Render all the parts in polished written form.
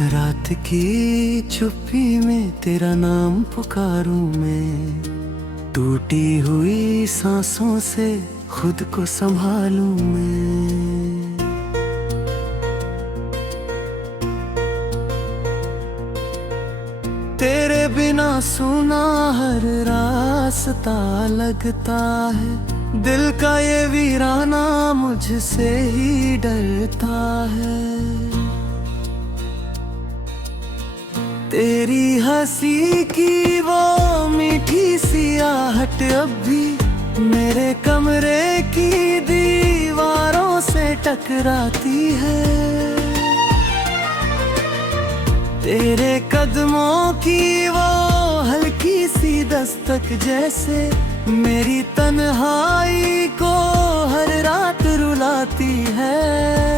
रात की चुप्पी में तेरा नाम पुकारूं मैं, टूटी हुई सांसों से खुद को संभालूं मैं। तेरे बिना सुना हर रास्ता लगता है, दिल का ये वीराना मुझसे ही डरता है। तेरी हंसी की वो मीठी सी आहट अब भी मेरे कमरे की दीवारों से टकराती है। तेरे कदमों की वो हल्की सी दस्तक जैसे मेरी तन्हाई को हर रात रुलाती है।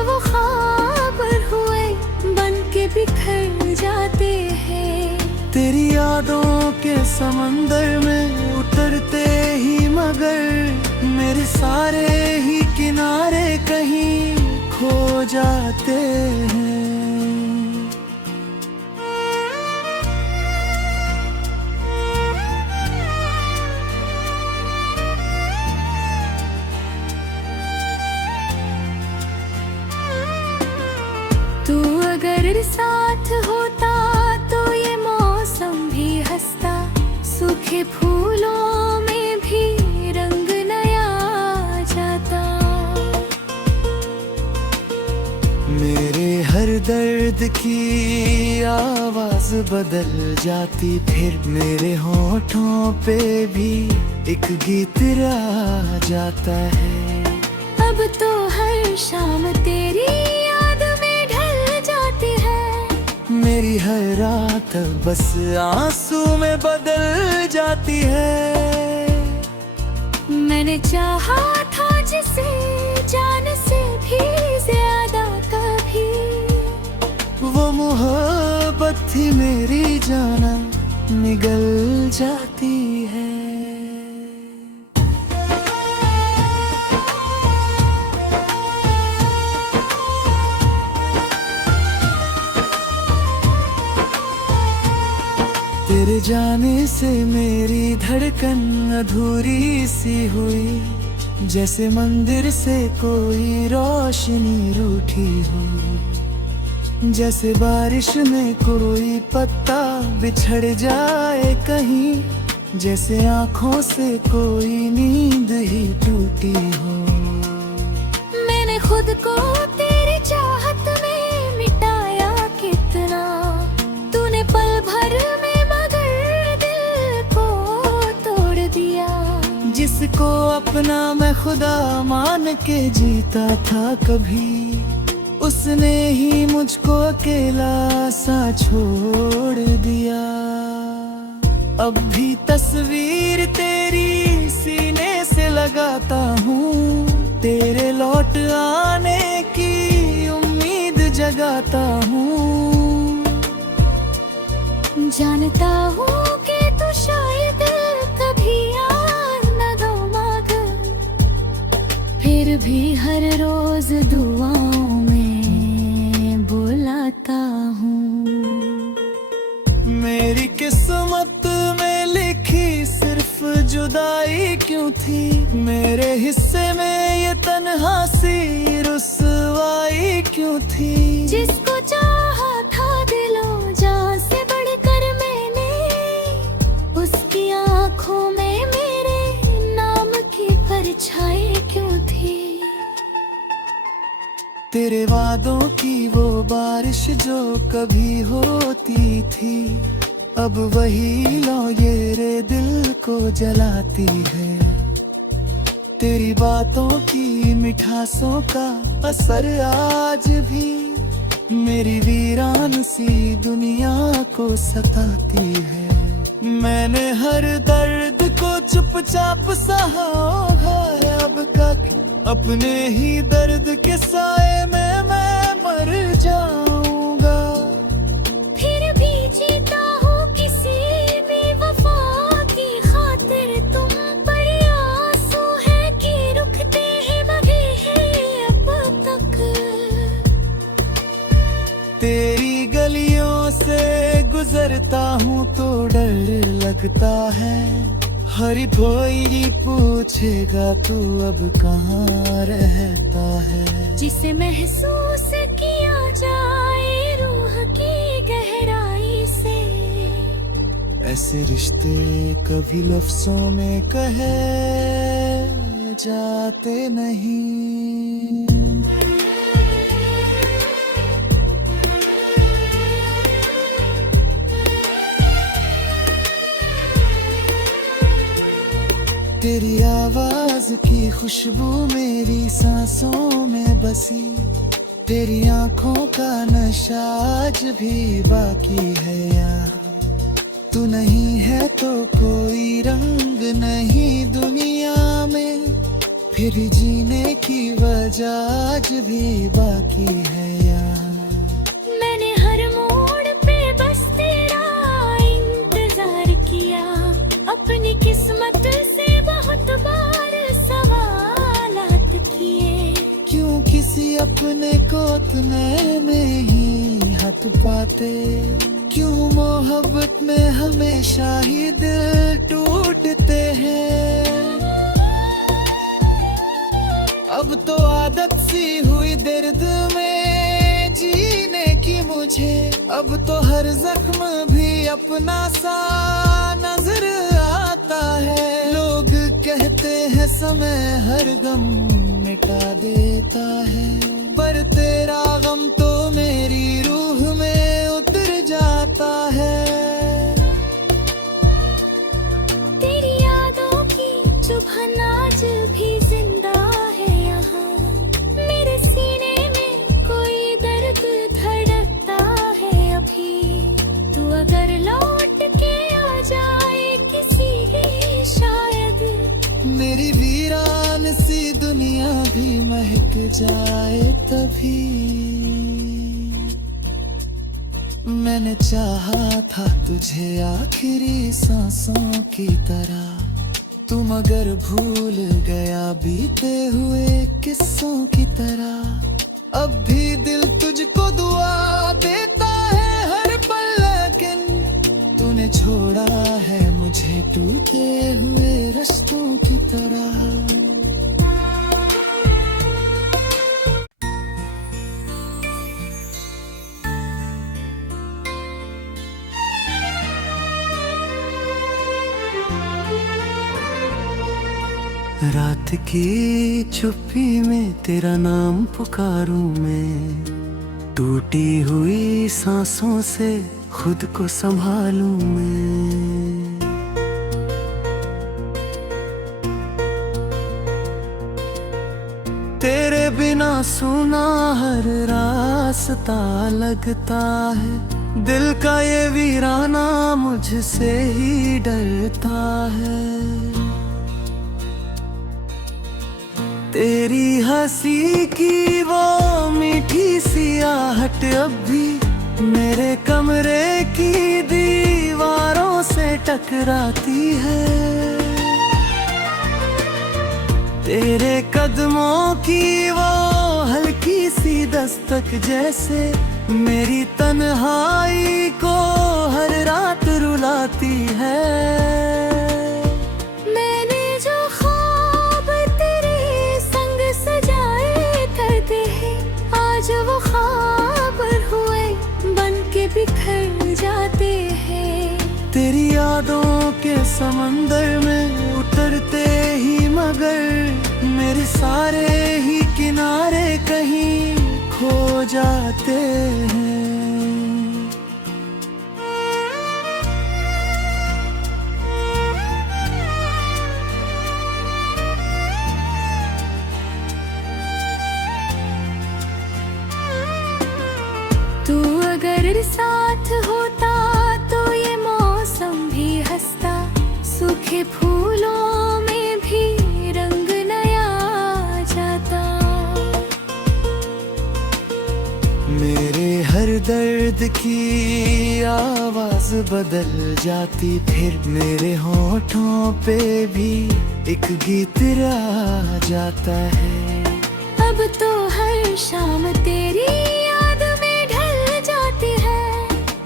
वो ख्वाब हुए बन के बिखर जाते हैं। तेरी यादों के समंदर में उतरते ही मगर मेरे सारे ही किनारे कहीं खो जाते हैं। तू अगर साथ होता तो ये मौसम भी हंसता, सूखे फूलों में भी रंग नया आ जाता। मेरे हर दर्द की आवाज बदल जाती, फिर मेरे होठों पे भी एक गीत आ जाता है। अब तो हर शाम तेरी मेरी हर रात बस आंसू में बदल जाती है। मैंने चाहा था जिसे जान से भी ज्यादा कभी, वो मोहब्बत थी मेरी जाना निगल जाती है। तेरे जाने से मेरी धड़कन अधूरी सी हुई, जैसे मंदिर से कोई रोशनी रूठी हो, जैसे बारिश में कोई पत्ता बिछड़ जाए कहीं, जैसे आँखों से कोई नींद ही टूटी हो। मैंने खुद को तेरी चाहत में मिटाया कितना, तूने पल भर जिसको अपना मैं खुदा मान के जीता था कभी, उसने ही मुझको अकेला सा छोड़ दिया। अब भी तस्वीर तेरी सीने से लगाता हूँ, तेरे लौट आने की उम्मीद जगाता हूँ। जानता हूँ कि तू शायद कभी फिर भी हर रोज दुआओं में बुलाता हूँ। मेरी किस्मत में लिखी सिर्फ जुदाई क्यों थी, मेरे हिस्से में ये तन्हा सी रुसवाई क्यों थी। जिसको चाहा था दिलों जान से बढ़कर मैंने, उसकी आँखों में मेरे नाम की परछाई क्यों थी। तेरे वादों की वो बारिश जो कभी होती थी, अब वही लौ ये रे दिल को जलाती है। तेरी बातों की मिठासों का असर आज भी मेरी वीरान सी दुनिया को सताती है। मैंने हर दर्द को चुपचाप सहा है अब तक, अपने ही दर्द के साए में मैं मर जाऊंगा। फिर भी जीता हूँ किसी भी वफा की खातिर, तुम पर आस करता हूँ तो डर लगता है, हर कोई पूछेगा तू अब कहाँ रहता है। जिसे महसूस किया जाए रूह की गहराई से, ऐसे रिश्ते कभी लफ्जों में कहे जाते नहीं। तेरी आवाज की खुशबू मेरी सांसों में बसी, तेरी आंखों का नशा आज भी बाकी है यहाँ। तू नहीं है तो कोई रंग नहीं दुनिया में, फिर जीने की वजह आज भी बाकी है यहाँ। मैंने हर मोड़ पे बस तेरा इंतजार किया, अपनी किस्मत से बहुत बार सवालात किए। क्यों किसी अपने को इतने में ही हाथ पाते, क्यों मोहब्बत में हमेशा ही दिल टूटते हैं। अब तो आदत सी हुई दर्द में जीने की मुझे, अब तो हर जख्म भी अपना सा नजर आता है। लोग कहते हैं समय हर गम मिटा देता है, पर तेरा गम तो मेरी रूह में उतर जाता है। तेरी यादों की चुभन आज भी जिंदा है यहाँ, मेरे सीने में कोई दर्द धड़कता है अभी। तू अगर लौट के आ जाए किसी भी शायद, मेरी वीरान सी दुनिया भी महक जाए तभी। मैंने चाहा था तुझे आखिरी सांसों की तरह, तुम अगर भूल गया बीते हुए किस्सों की तरह। अब भी दिल तुझको दुआ देता है हर पल, लेकिन तूने छोड़ा है मुझे टूटे हुए रिश्तों की तरह। रात की चुप्पी में तेरा नाम पुकारूं मैं, टूटी हुई सांसों से खुद को संभालूं मैं। तेरे बिना सुना हर रास्ता लगता है, दिल का ये वीराना मुझसे ही डरता है। तेरी हंसी की वो मीठी सी आहट अब भी मेरे कमरे की दीवारों से टकराती है। तेरे कदमों की वो हल्की सी दस्तक जैसे मेरी तन्हाई को हर रात रुलाती है। आज वो ख्वाब हुए बन के बिखर जाते हैं। तेरी यादों के समंदर में उतरते ही मगर मेरे सारे ही किनारे कहीं खो जाते हैं। तू अगर साथ होता तो ये मौसम भी हंसता, सूखे फूलों में भी रंग नया आ जाता। मेरे हर दर्द की आवाज बदल जाती, फिर मेरे होठों पे भी एक गीत आ जाता है। अब तो हर शाम तेरी याद में ढल जाती है,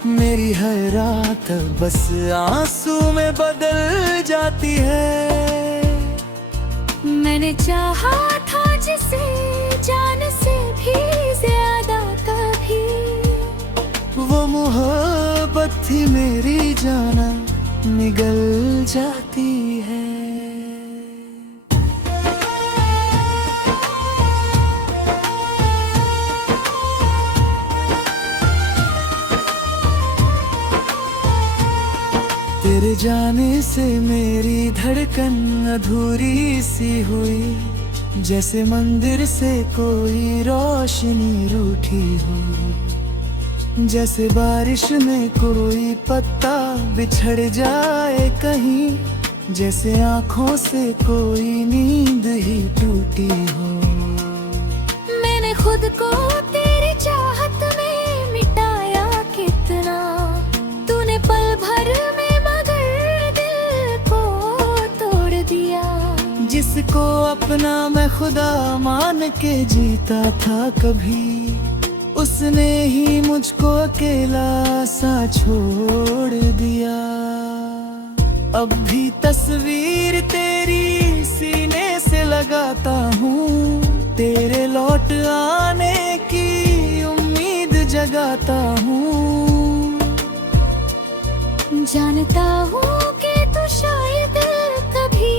मेरी हर रात तब बस आंसू में बदल जाती है। मैंने चाहा था जिसे जान से भी ज्यादा कभी, वो मोहब्बत थी मेरी जाना निगल जाती है। तेरे जाने से मेरी धड़कन अधूरी सी हुई, जैसे मंदिर से कोई रोशनी रूठी हो, जैसे बारिश में कोई पत्ता बिछड़ जाए कहीं, जैसे आँखों से कोई नींद ही टूटी हो। मैंने खुद को तेरी चाहत में मिटाया कितना, तूने पल भर में जिसको अपना मैं खुदा मान के जीता था कभी, उसने ही मुझको अकेला सा छोड़ दिया। अब भी तस्वीर तेरी सीने से लगाता हूँ, तेरे लौट आने की उम्मीद जगाता हूँ। जानता हूँ कि तू शायद कभी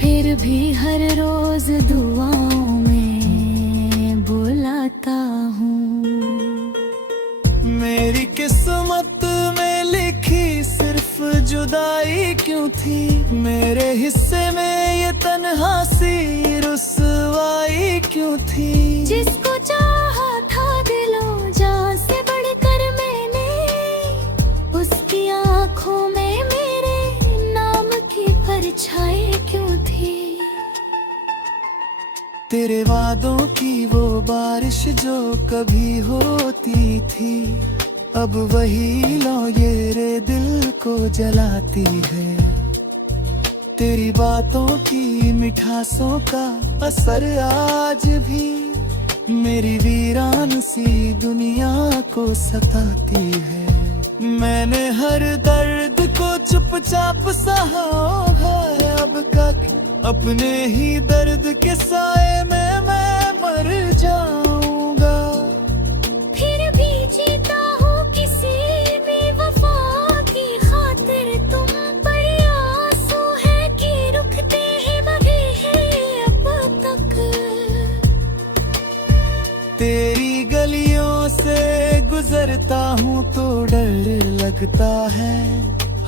फिर भी हर रोज दुआओं में बुलाता हूँ। मेरी किस्मत में लिखी सिर्फ जुदाई क्यों थी, मेरे हिस्से में ये तन्हा सी रुसवाई क्यों थी। जिसको चाहा था दिलों जान से बढ़कर मैंने, उसकी आँखों में मेरे नाम की परछाई क्यों थी। तेरे वादों की वो बारिश जो कभी होती थी, अब वही लौये दिल को जलाती है। तेरी बातों की मिठासों का असर आज भी मेरी वीरान सी दुनिया को सताती है। मैंने हर दर्द को चुपचाप सहा है अब तक, अपने ही दर्द के साए में मैं मर जाऊंगा। फिर भी जीता हूँ किसी भी वफा की खातिर, तुम पर आंसू है कि रुकते ही बहे हैं अब तक। तेरी गलियों से गुजरता हूँ तो डर लगता है,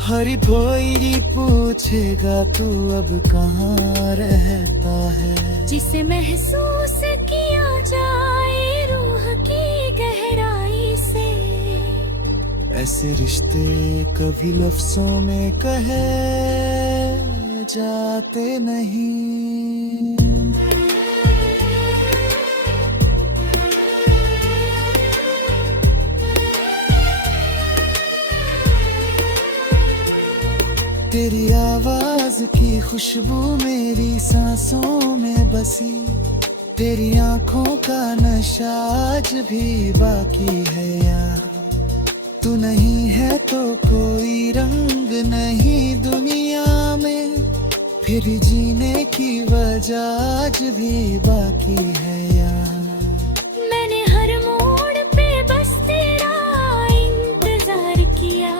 हर कोई पूछेगा तू अब कहाँ रहता है। जिसे महसूस किया जाए रूह की गहराई से, ऐसे रिश्ते कभी लफ्जों में कहे जाते नहीं। तेरी आवाज की खुशबू मेरी सांसों में बसी, तेरी आंखों का नशा आज भी बाकी है यार। तू नहीं है तो कोई रंग नहीं दुनिया में, फिर जीने की वजह आज भी बाकी है यार। मैंने हर मोड़ पे बस तेरा इंतजार किया,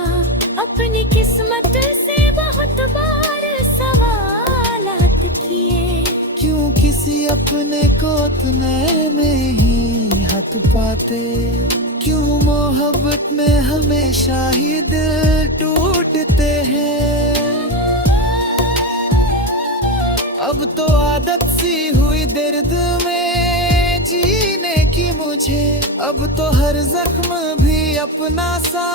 अपनी किस्मत से बहुत बार सवालात किए। क्यों किसी अपने को उतने में ही हाथ पाते, क्यों मोहब्बत में हमेशा ही दिल टूटते हैं। अब तो आदत सी हुई दर्द में जीने की मुझे, अब तो हर जख्म भी अपना सा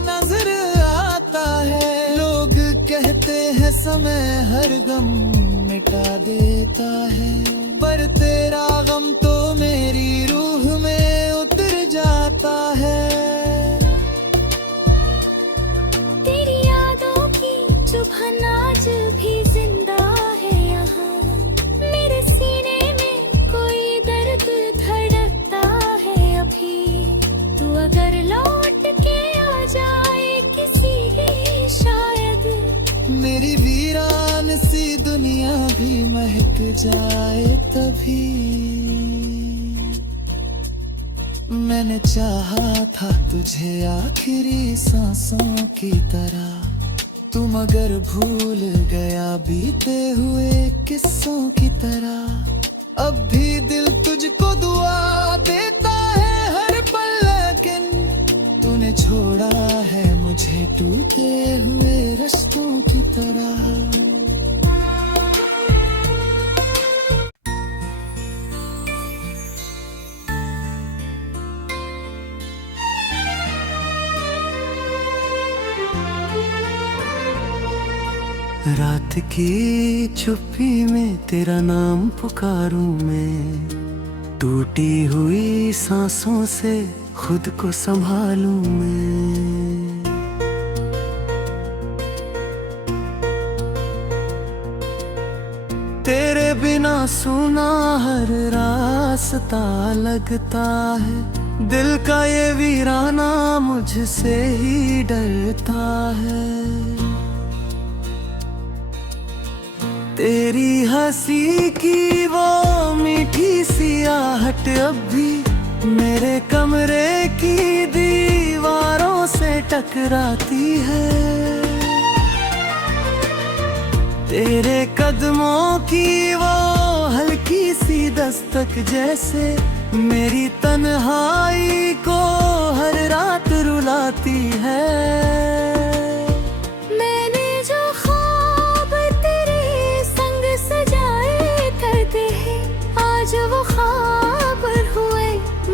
नजर आता है। लोग कहते हैं समय हर गम मिटा देता है, पर तेरा गम तो मेरी रूह में उतर जाता है। तेरी यादों की चुभन आज भी जिंदा है यहाँ, मेरे सीने में कोई दर्द धड़कता है अभी। तू अगर जाए तभी मैंने चाहा था तुझे आखिरी सांसों की तरह, तुम अगर भूल गया बीते हुए किस्सों की तरह। अब भी दिल तुझको दुआ देता है हर पल, लेकिन तूने छोड़ा है मुझे टूटे हुए रिश्तों की तरह। रात की चुप्पी में तेरा नाम पुकारूं मैं, टूटी हुई सांसों से खुद को संभालूं मैं। तेरे बिना सुना हर रास्ता लगता है, दिल का ये वीराना मुझसे ही डरता है। तेरी हंसी की वो मीठी सी आहट अब भी मेरे कमरे की दीवारों से टकराती है। तेरे कदमों की वो हल्की सी दस्तक जैसे मेरी तन्हाई को हर रात रुलाती है। आज वो ख्वाब हुए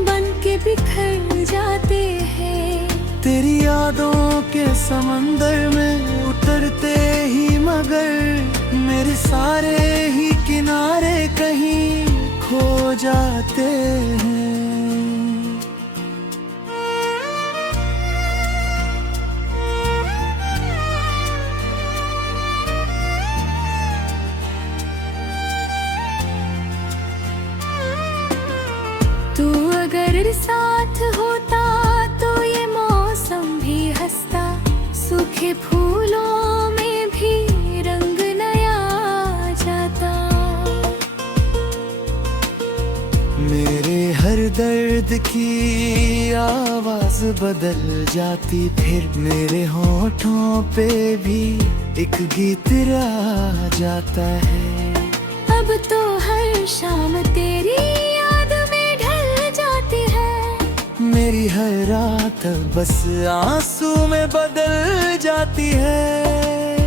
बन के बिखर जाते हैं। तेरी यादों के समंदर में उतरते ही मगर मेरे सारे ही किनारे कहीं खो जाते हैं। तू अगर साथ होता तो ये मौसम भी हंसता, सूखे फूलों में भी रंग नया आ जाता। मेरे हर दर्द की आवाज बदल जाती, फिर मेरे होठों पे भी एक गीत आ जाता है। अब तो हर शाम तेरी मेरी हर रात बस आंसू में बदल जाती है।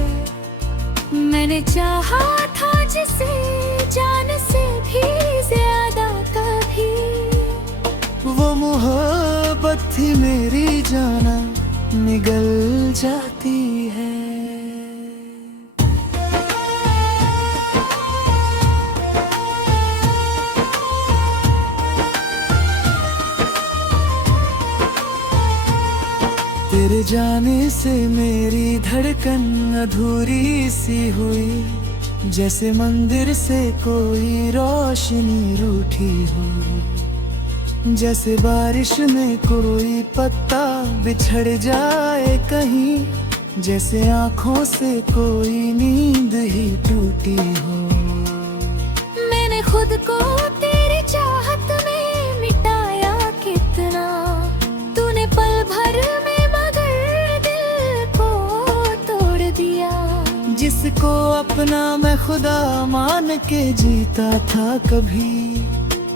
मैंने चाहा था जिसे जान से भी ज्यादा कभी, वो मोहब्बत थी मेरी जाना निगल जाती है। तेरे जाने से मेरी धड़कन अधूरी सी हुई, जैसे मंदिर से कोई रोशनी रूठी हो, जैसे बारिश में कोई पत्ता बिछड़ जाए कहीं, जैसे आँखों से कोई नींद ही टूटी हो। मैंने खुद को तेरी चाहत में मिटाया कितना, तूने पल भर जिसको अपना मैं खुदा मान के जीता था कभी,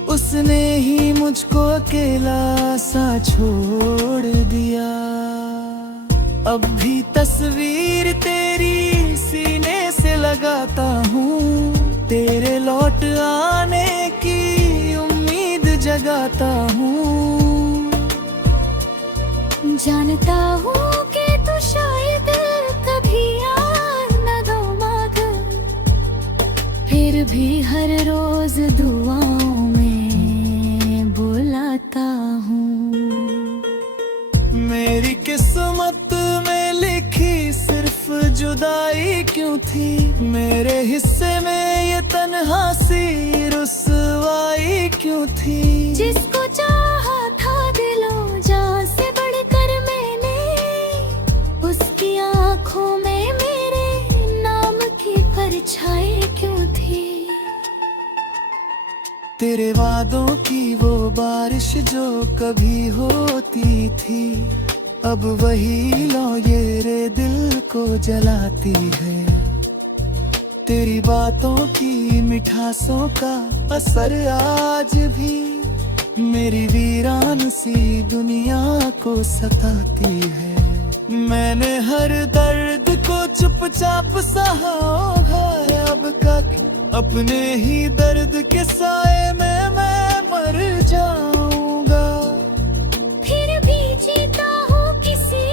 उसने ही मुझको अकेला सा छोड़ दिया। अब भी तस्वीर तेरी सीने से लगाता हूँ, तेरे लौट आने की उम्मीद जगाता हूँ। जानता हूँ कि तू शायद कभी फिर भी हर रोज दुआओं में बुलाता हूँ। मेरी किस्मत में लिखी सिर्फ जुदाई क्यों थी, मेरे हिस्से में ये तन्हा सी रुसवाई क्यों थी। जिसको चाहा था दिलों जान से बढ़कर मैंने, उसकी आँखों में मेरे नाम की परछाई क्यों थी। तेरे वादों की वो बारिश जो कभी होती थी, अब वही लौ ये रे दिल को जलाती है। तेरी बातों की मिठासों का असर आज भी मेरी वीरान सी दुनिया को सताती है। मैंने हर दर्द को चुपचाप सहा है, अब तक अपने ही दर्द के साए में मैं मर जाऊंगा। फिर भी जीता हूँ किसी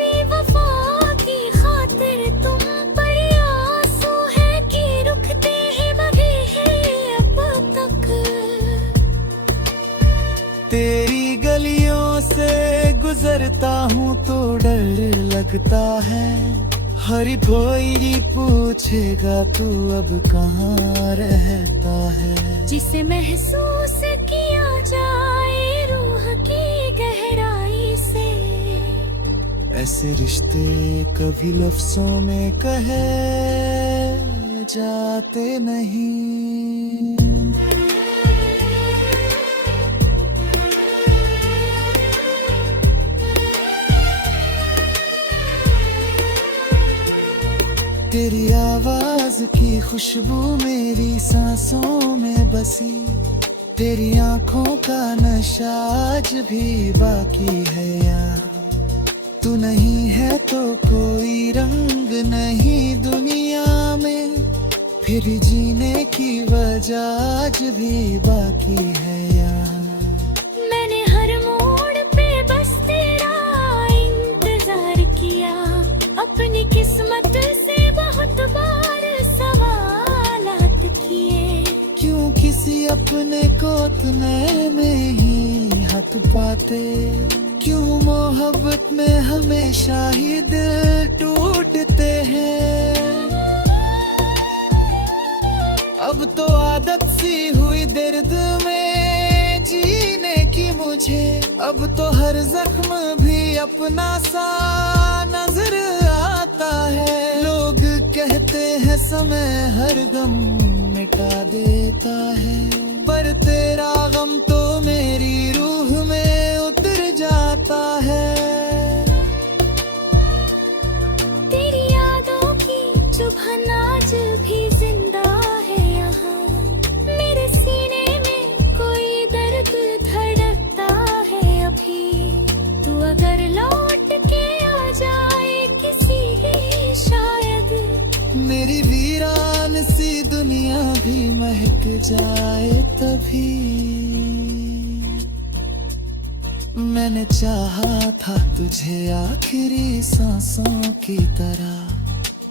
बेवफा की खातिर, तुम पर आंसू है कि रुकते हैं मगे हैं अब तक। तेरी गलियों से गुजरता हूँ तो डर लगता है, हर कोई पूछेगा तू अब कहाँ रहता है। जिसे महसूस किया जाए रूह की गहराई से, ऐसे रिश्ते कभी लफ्जों में कहे जाते नहीं। तेरी आवाज की खुशबू मेरी सांसों में बसी, तेरी आंखों का नशा आज भी बाकी है यार। तू नहीं है तो कोई रंग नहीं दुनिया में, फिर जीने की वजह आज भी बाकी है यार। मैंने हर मोड़ पे बस तेरा इंतजार किया, अपनी किस्मत से बहुत बार सवालात किए। क्यों किसी अपने को तुने में ही हाथ पाते, क्यों मोहब्बत में हमेशा ही दिल टूटते हैं। अब तो आदत सी हुई दर्द में जीने की मुझे, अब तो हर जख्म भी अपना सा नजर आता है। लोग कहते हैं समय हर गम मिटा देता है, पर तेरा गम तो मेरी रूह में उतर जाता है। तेरी यादों की चुभन आज भी जिंदा है यहाँ, मेरे सीने में कोई दर्द धड़कता है अभी। तू अगर लौट के आ जाए किसी भी शायद, मेरी वीरान सी दुनिया भी महक जाए तभी। मैंने चाहा था तुझे आखिरी सांसों की तरह,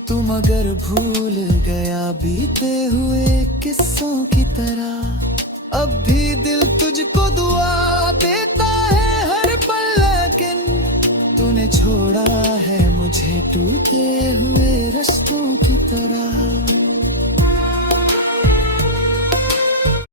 तुम अगर भूल गया बीते हुए किस्सों की तरह। अब भी दिल तुझको दुआ देता है हर पल, लेकिन तूने छोड़ा है मुझे टूटे हुए रस्तों की तरह।